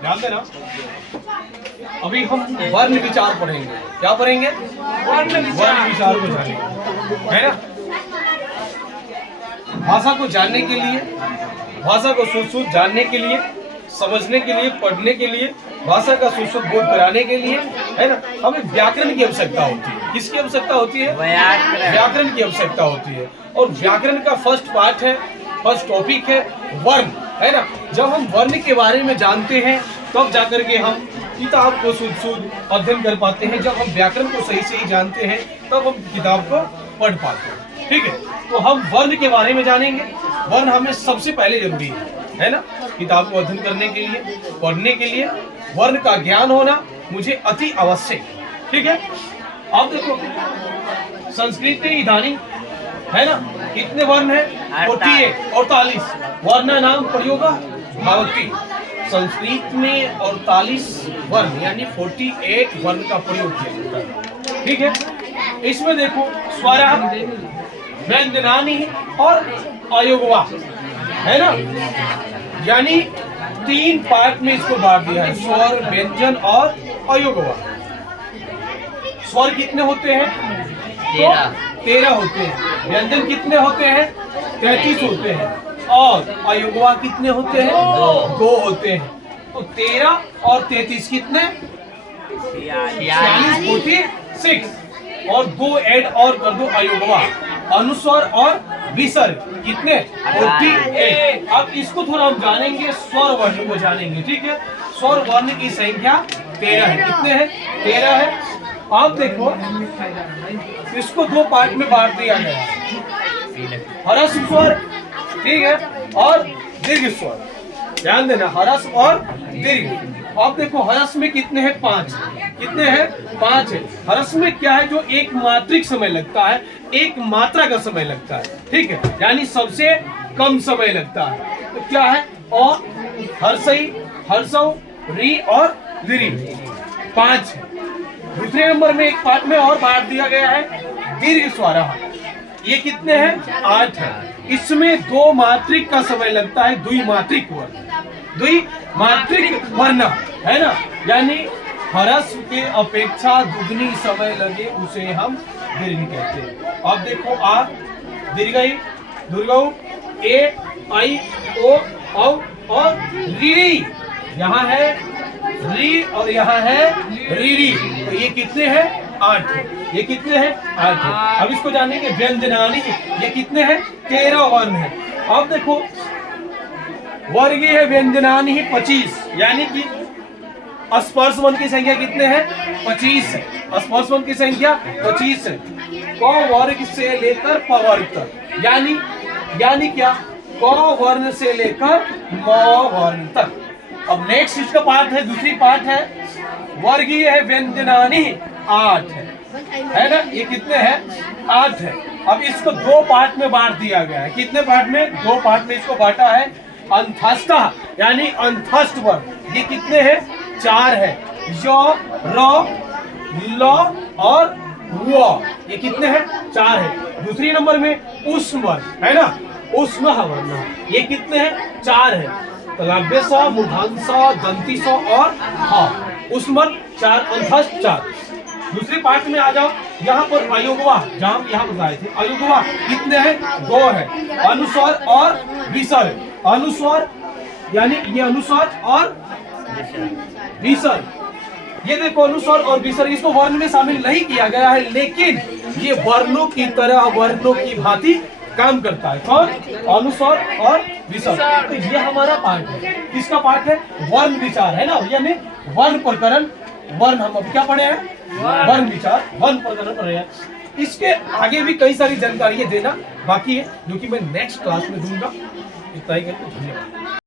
ध्यान देना। अभी हम वर्ण विचार पढ़ेंगे। क्या पढ़ेंगे? वर्ण विचार को जानेंगे, है ना। भाषा को जानने के लिए, भाषा को शुद्ध जानने के लिए, समझने के लिए, पढ़ने के लिए, भाषा का शुद्ध बोध कराने के लिए, है ना, हमें व्याकरण की आवश्यकता होती है। किसकी आवश्यकता होती है? व्याकरण की आवश्यकता होती है। और व्याकरण का फर्स्ट पार्ट है, फर्स्ट टॉपिक है वर्ण, है ना। जब हम वर्ण के बारे में जानते हैं तब जाकर के हम किताब को शुद्ध अध्ययन कर पाते हैं। जब हम व्याकरण को सही से ही जानते हैं तब हम किताब को पढ़ पाते हैं, ठीक है। तो हम वर्ण के बारे में जानेंगे। वर्ण हमें सबसे पहले जरूरी है ना, किताब को अध्ययन करने के लिए, पढ़ने के लिए वर्ण का ज्ञान होना मुझे अति आवश्यक, ठीक है। अब देखो संस्कृत में इदानी, है ना, कितने वर्ण है? 48 वर्ण नाम प्रयोग भवति। संस्कृत में 48 वर्ण यानी 48 वर्ण का प्रयोग किया जाता है, ठीक है। इसमें देखो स्वर, व्यंजनानि और अयोगवा, है ना, यानी 3 पार्ट में इसको बांट दिया है, स्वर, व्यंजन और अयोगवा। स्वर कितने होते हैं? तो 13 होते हैं। व्यंजन कितने होते हैं? 33 होते हैं। और अयोगवा कितने होते हैं? 2 होते हैं। तो 13 और 33 कितने? 46। और 2 ऐड और कर दो अयोगवा। अनुस्वर और विसर्ग कितने? 48। अब इसको थोड़ा हम जानेंगे, स्वर वर्ण को जानेंगे, ठीक है। स्वर वर्ण की संख्या 13 है। कितने हैं? 13 है। आप देखो इसको 2 पार्ट में बांट दिया गया है, ह्रस्व स्वर, ठीक है, और दीर्घ स्वर। ध्यान देना, ह्रस्व और दीर्घ। आप देखो ह्रस्व में कितने हैं? 5। कितने हैं? 5 है। ह्रस्व में क्या है? जो एक मात्रिक समय लगता है, एक मात्रा का समय लगता है, ठीक है, यानी सबसे कम समय लगता है। तो क्या है? और हर्षई, हर्षौ, री और लिरी 5 है। दूसरे नंबर में एक पार्ट में और बांट दिया गया है दीर्घ स्वर। ये कितने हैं? 8 है। इसमें 2 मात्रिक का समय लगता है, द्विमात्रिक वर्ण, द्विमात्रिक वर्ण, है ना, यानी ह्रस्व के अपेक्षा दुगनी समय लगे उसे हम दीर्घ कहते हैं। अब देखो आ, दीर्घई, दुर्गौ, ए, आई, ओ, औ और री। यहाँ है री और यहाँ है रीरी। तो ये कितने हैं? 8 है। ये कितने हैं? 8 है। अब इसको जानेंगे व्यंजनानि। ये कितने हैं? 13 वर्ण है। अब देखो वर्गीय है व्यंजनानि 25, यानी कि स्पर्श वर्ण की संख्या कितने हैं? 25 है। स्पर्श वर्ण की संख्या 25 है। क वर्ग से लेकर प वर्ग तक, यानी क्या? क वर्ण से लेकर म वर्ण तक। अब नेक्स्ट इसका पार्ट है, दूसरी पार्ट है वर्गीय है व्यंजनानि 8 है ना। ये कितने हैं? 8 है। अब इसको 2 पार्ट में बांट दिया गया है। कितने पार्ट में? 2 पार्ट में इसको बांटा है। अंतस्थ यानी अंतस्थ वर्ण, ये कितने हैं? 4 है। यो, रो, लो और वो, ये कितने हैं? 4 है। दूसरी नंबर में उष्म वर्ण, है ना, उष्म वर्ण, ये कितने हैं? 4 है। तलाभ्य स, मूर्धन्य स, दंती स और ह। उष्म 4, अंतस्थ 4। दूसरे पार्ट में आ जाओ। यहाँ पर अयोगवा, जहाँ यहाँ बताए थे, अयोगवा कितने हैं? 2 है। अनुस्वर और विसर्ग। अनुस्वर यानी ये अनुस्वर और विसर्ग। ये देखो अनुस्वर और विसर्ग, इसको वर्ण में शामिल नहीं किया गया है, लेकिन ये वर्णों की तरह, वर्णों की भांति काम करता है। कौन? अनुस्वर और विसर्ग। तो ये हमारा पार्ट है। किसका पार्ट है? वर्ण विचार, है ना, यानी वर्ण प्रकरण। वर्ण हम अब क्या पढ़े हैं? वर्ण विचार, वर्ण प्रकरण पढ़े हैं। इसके आगे भी कई सारी जानकारियां देना बाकी है, जो कि मैं नेक्स्ट क्लास में दूंगा। इतना ही कहते, धन्यवाद।